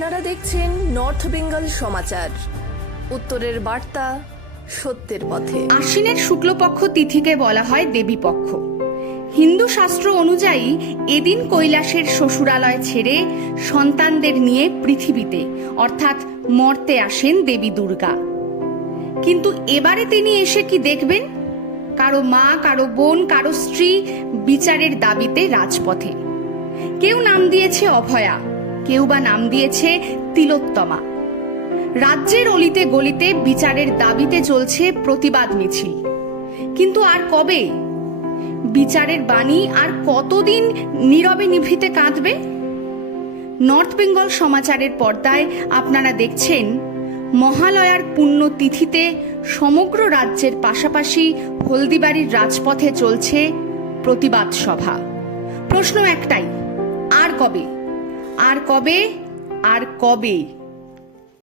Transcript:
দেখছেন নর্থ বেঙ্গল সমাচার। উত্তরের বার্তা সত্যের পথে। আশ্বিনের শুক্লপক্ষ তিথিকে বলা হয় দেবীপক্ষ। হিন্দু শাস্ত্র অনুযায়ী এদিন কৈলাসের শ্বশুরালয় ছেড়ে সন্তানদের নিয়ে পৃথিবীতে, অর্থাৎ মর্তে আসেন দেবী দুর্গা। কিন্তু এবারে তিনি এসে কি দেখবেন? কারও মা, কারও বোন, কারও স্ত্রী বিচারের দাবিতে রাজপথে। কেউ নাম দিয়েছে অভয়া কেউ বা নাম দিয়েছে তিলোত্তমা। রাজ্যের অলিতে গলিতে বিচারের দাবিতে চলছে প্রতিবাদ মিছিল। কিন্তু আর কবে? বিচারের বাণী আর কতদিন নীরবে নিভৃতে কাঁদবে? নর্থ বেঙ্গল সমাচারের পর্দায় আপনারা দেখছেন মহালয়ার পুণ্য তিথিতে সমগ্র রাজ্যের পাশাপাশি হলদিবাড়ির রাজপথে চলছে প্রতিবাদ সভা। প্রশ্ন একটাই, আর কবে? আর কবে? আর কবে?